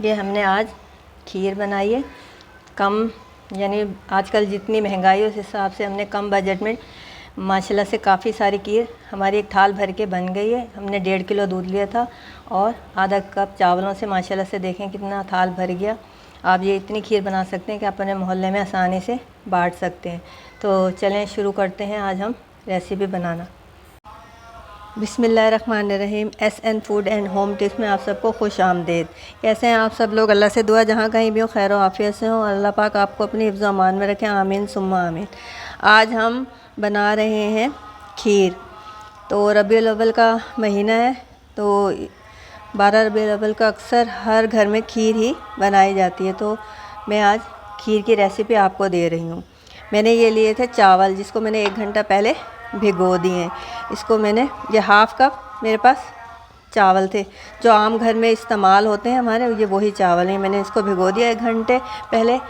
ये हमने आज खीर बनाई है। कम यानी आजकल जितनी महंगाई है उस हिसाब से हमने कम बजट में माशाल्लाह से काफ़ी सारी खीर हमारी एक थाल भर के बन गई है। हमने 1.5 किलो दूध लिया था और आधा कप चावलों से माशाल्लाह से देखें कितना थाल भर गया। आप ये इतनी खीर बना सकते हैं कि अपने मोहल्ले में आसानी से बांट सकते हैं। तो चलें शुरू करते हैं आज हम रेसिपी बनाना। बिस्मिल्लाहिर्रहमानिर्रहीम। SN food and home tips में आप सबको खुश आमदेद। कैसे हैं आप सब लोग? अल्लाह से दुआ जहाँ कहीं भी हो खैर व आफियत से हो। अल्लाह पाक आपको अपनी हिफ्ज़ अमान में रखें, आमीन सुम्मा आमीन। आज हम बना रहे हैं खीर। तो रबीउल अव्वल का महीना है, तो 12 रबीउल अव्वल का अक्सर हर घर में खीर ही बनाई जाती है। तो मैं आज खीर की रेसिपी आपको दे रही हूँ। मैंने ये लिए थे चावल, जिसको मैंने 1 घंटा पहले भिगो दिए हैं। इसको मैंने ये हाफ़ कप मेरे पास चावल थे जो आम घर में इस्तेमाल होते हैं हमारे, ये वही चावल हैं। मैंने इसको भिगो दिया 1 घंटे पहले।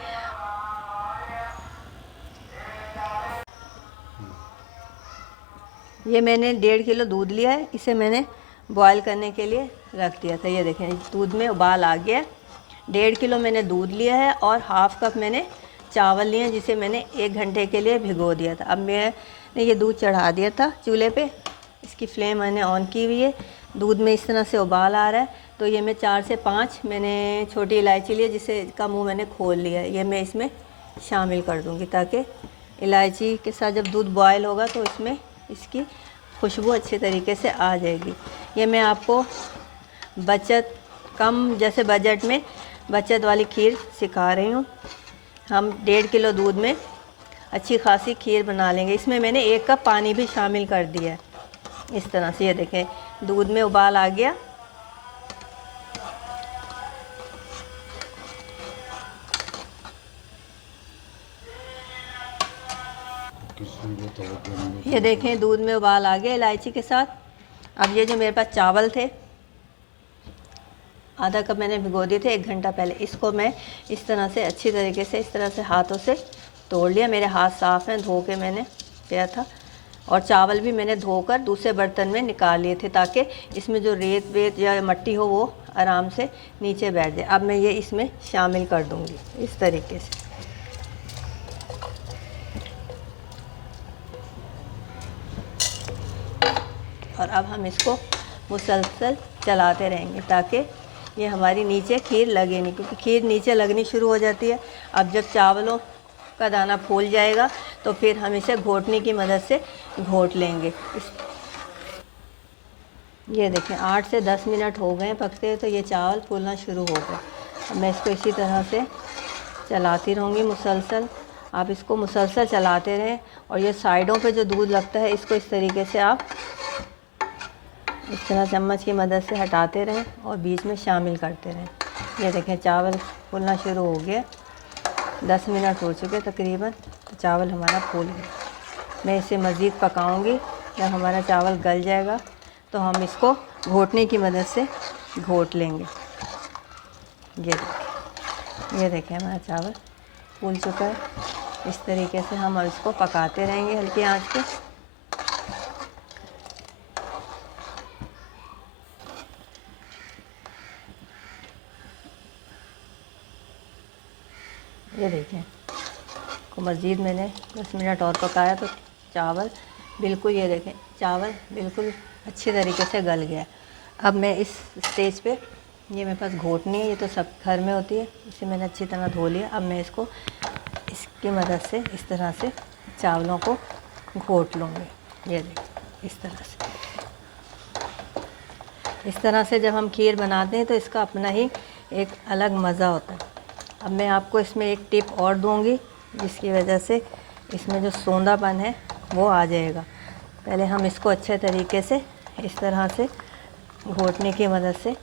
ये मैंने 1.5 किलो दूध लिया है, इसे मैंने बॉयल करने के लिए रख दिया था। ये देखें दूध में उबाल आ गया। 1.5 किलो मैंने दूध लिया है और हाफ़ कप मैंने चावल लिए हैं, जिसे मैंने 1 घंटे के लिए भिगो दिया था। अब मैंने ये दूध चढ़ा दिया था चूल्हे पे, इसकी फ्लेम मैंने ऑन की हुई है। दूध में इस तरह से उबाल आ रहा है। तो ये मैं 4 से 5 मैंने छोटी इलायची ली, जिसे का मुंह मैंने खोल लिया है। ये मैं इसमें शामिल कर दूँगी ताकि इलायची के साथ जब दूध बॉयल होगा तो इसमें इसकी खुशबू अच्छे तरीके से आ जाएगी। ये मैं आपको कम जैसे बजट में बचत वाली खीर सिखा रही हूँ। हम 1.5 किलो दूध में अच्छी खासी खीर बना लेंगे। इसमें मैंने 1 कप पानी भी शामिल कर दिया है। इस तरह से ये देखें दूध में उबाल आ गया। ये देखें दूध में उबाल आ गया इलायची के साथ। अब ये जो मेरे पास चावल थे आधा कप मैंने भिगो दिए थे 1 घंटा पहले, इसको मैं इस तरह से अच्छी तरीके से इस तरह से हाथों से तोड़ लिया। मेरे हाथ साफ़ हैं, धो के मैंने किया था। और चावल भी मैंने धोकर दूसरे बर्तन में निकाल लिए थे ताकि इसमें जो रेत वेत या मट्टी हो वो आराम से नीचे बैठ जाए। अब मैं ये इसमें शामिल कर दूँगी इस तरीके से। और अब हम इसको मुसलसल चलाते रहेंगे ताकि ये हमारी नीचे खीर लगे नहीं, क्योंकि खीर नीचे लगनी शुरू हो जाती है। अब जब चावलों का दाना फूल जाएगा तो फिर हम इसे घोटने की मदद से घोट लेंगे। ये देखें 8 से 10 मिनट हो गए पकते हैं, तो ये चावल फूलना शुरू हो गए। अब मैं इसको इसी तरह से चलाती रहूँगी मुसलसल। आप इसको मुसलसल चलाते रहें और ये साइडों पे जो दूध लगता है इसको इस तरीके से आप इस तरह चम्मच की मदद से हटाते रहें और बीच में शामिल करते रहें। ये देखें चावल फूलना शुरू हो गया। 10 मिनट हो चुके तकरीबन, तो चावल हमारा फूल गया। मैं इसे मज़ीद पकाऊंगी। जब हमारा चावल गल जाएगा तो हम इसको घोटने की मदद से घोट लेंगे। ये देखें हमारा चावल फूल चुका है। इस तरीके से हम अब इसको पकाते रहेंगे हल्की आंच पे। ये देखें को मज़ीद मैंने 10 मिनट और पकाया तो चावल बिल्कुल, ये देखें चावल बिल्कुल अच्छी तरीके से गल गया। अब मैं इस स्टेज पे ये मेरे पास घोटनी है, ये तो सब घर में होती है, इसे मैंने अच्छी तरह धो लिया। अब मैं इसको इसकी मदद से इस तरह से चावलों को घोट लूँगी। ये देखें इस तरह से जब हम खीर बनाते हैं तो इसका अपना ही एक अलग मज़ा होता है। अब मैं आपको इसमें एक टिप और दूंगी जिसकी वजह से इसमें जो सोंधापन है वो आ जाएगा। पहले हम इसको अच्छे तरीके से इस तरह से घोटने की मदद से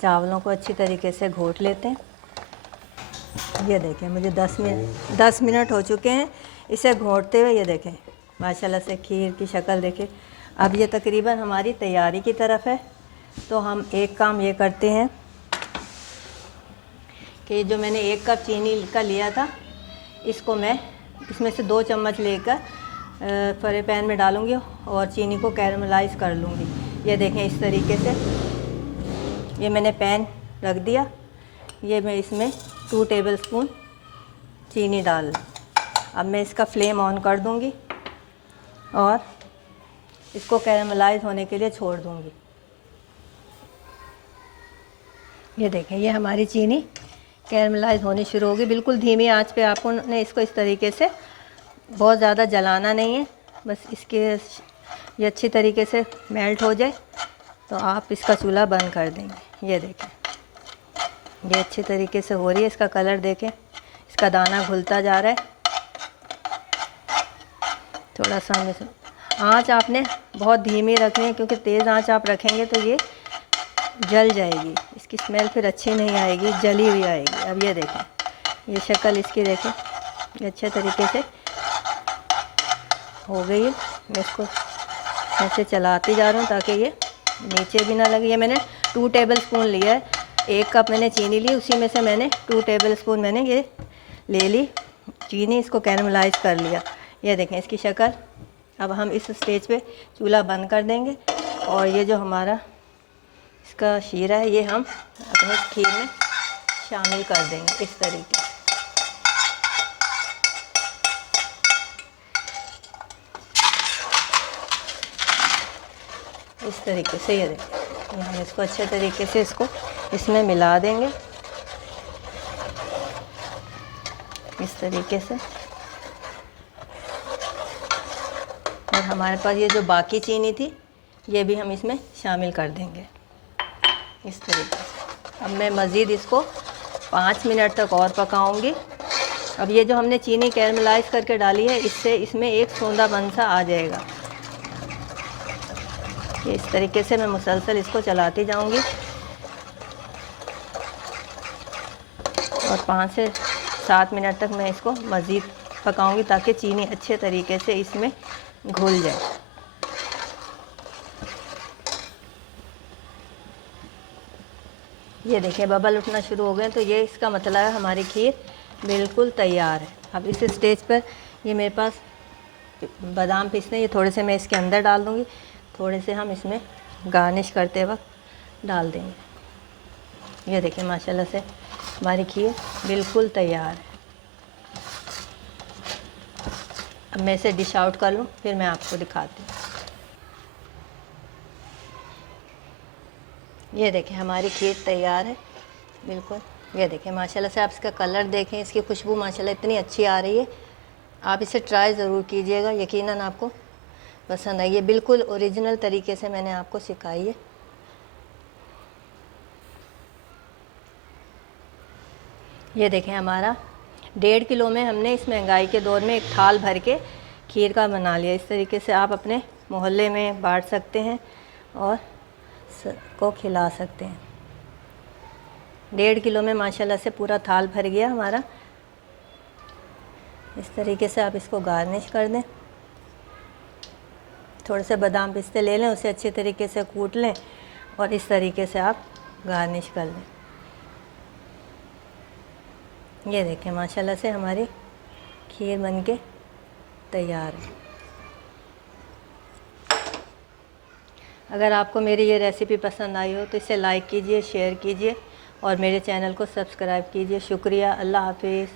चावलों को अच्छी तरीके से घोट लेते हैं। ये देखें मुझे 10 मिनट हो चुके हैं इसे घोटते हुए। ये देखें माशाल्लाह से खीर की शक्ल देखें। अब ये तकरीबन हमारी तैयारी की तरफ है। तो हम एक काम ये करते हैं कि जो मैंने 1 कप चीनी का लिया था इसको मैं इसमें से 2 चम्मच लेकर फ्राई पैन में डालूँगी और चीनी को कैरमलाइज़ कर लूँगी। ये देखें इस तरीके से ये मैंने पैन रख दिया। ये मैं इसमें 2 टेबलस्पून चीनी डाल। अब मैं इसका फ्लेम ऑन कर दूंगी और इसको कैरामलाइज होने के लिए छोड़ दूंगी। ये देखें, ये हमारी चीनी कैरामलाइज होनी शुरू होगी। बिल्कुल धीमी आंच पे आपको ने इसको इस तरीके से, बहुत ज़्यादा जलाना नहीं है, बस इसके ये अच्छी तरीके से मेल्ट हो जाए तो आप इसका चूल्हा बंद कर देंगे। ये देखें, ये अच्छी तरीके से हो रही है। इसका कलर देखें, इसका दाना घुलता जा रहा है। थोड़ा सा में आँच आपने बहुत धीमी रखनी है, क्योंकि तेज़ आंच आप रखेंगे तो ये जल जाएगी, इसकी स्मेल फिर अच्छी नहीं आएगी, जली हुई आएगी। अब ये देखें, ये शक्ल इसकी देखें, ये अच्छे तरीके से हो गई है। मैं इसको ऐसे चलाती जा रहा हूँ ताकि ये नीचे भी ना लगे। ये मैंने 2 टेबलस्पून लिया है, 1 कप मैंने चीनी ली, उसी में से मैंने 2 टेबलस्पून मैंने ये ले ली चीनी, इसको कैरामलाइज कर लिया। ये देखें इसकी शक्ल। अब हम इस स्टेज पे चूल्हा बंद कर देंगे और ये जो हमारा इसका शीरा है ये हम अपने खीर में शामिल कर देंगे इस तरीके से। इस तरीके से ये देखें, हम इसको अच्छे तरीके से इसको इसमें मिला देंगे इस तरीके से। और हमारे पास ये जो बाकी चीनी थी ये भी हम इसमें शामिल कर देंगे इस तरीके से। अब मैं मज़ीद इसको 5 मिनट तक और पकाऊंगी। अब ये जो हमने चीनी कैरामलाइज करके डाली है, इससे इसमें एक सोंधापन सा आ जाएगा। ये इस तरीके से मैं मुसलसल इसको चलाती जाऊंगी और 5 से 7 मिनट तक मैं इसको मज़ीद पकाऊंगी ताकि चीनी अच्छे तरीके से इसमें घुल जाए। ये देखिए बबल उठना शुरू हो गए, तो ये इसका मतलब है हमारी खीर बिल्कुल तैयार है। अब इस स्टेज पर ये मेरे पास बादाम पिसने, ये थोड़े से मैं इसके अंदर डाल दूँगी, थोड़े से हम इसमें गार्निश करते वक्त डाल देंगे। ये देखिए माशाल्लाह से हमारी खीर बिल्कुल तैयार है। अब मैं इसे डिश आउट कर लूँ, फिर मैं आपको दिखाती हूँ। ये देखें हमारी खीर तैयार है बिल्कुल। ये देखें माशाल्लाह से, आप इसका कलर देखें, इसकी खुशबू माशाल्लाह इतनी अच्छी आ रही है। आप इसे ट्राई ज़रूर कीजिएगा, यकीनन आपको पसंद आई। ये बिल्कुल ओरिजिनल तरीके से मैंने आपको सिखाई है। ये देखें हमारा 1.5 किलो में हमने इस महंगाई के दौर में एक थाल भर के खीर का बना लिया। इस तरीके से आप अपने मोहल्ले में बांट सकते हैं और को खिला सकते हैं। 1.5 किलो में माशाल्लाह से पूरा थाल भर गया हमारा। इस तरीके से आप इसको गार्निश कर दें। थोड़े से बादाम पिस्ते ले लें, उसे अच्छे तरीके से कूट लें और इस तरीके से आप गार्निश कर लें। ये देखें माशाल्लाह से हमारी खीर बनके तैयार है। अगर आपको मेरी ये रेसिपी पसंद आई हो तो इसे लाइक कीजिए, शेयर कीजिए और मेरे चैनल को सब्सक्राइब कीजिए। शुक्रिया। अल्लाह हाफिज़।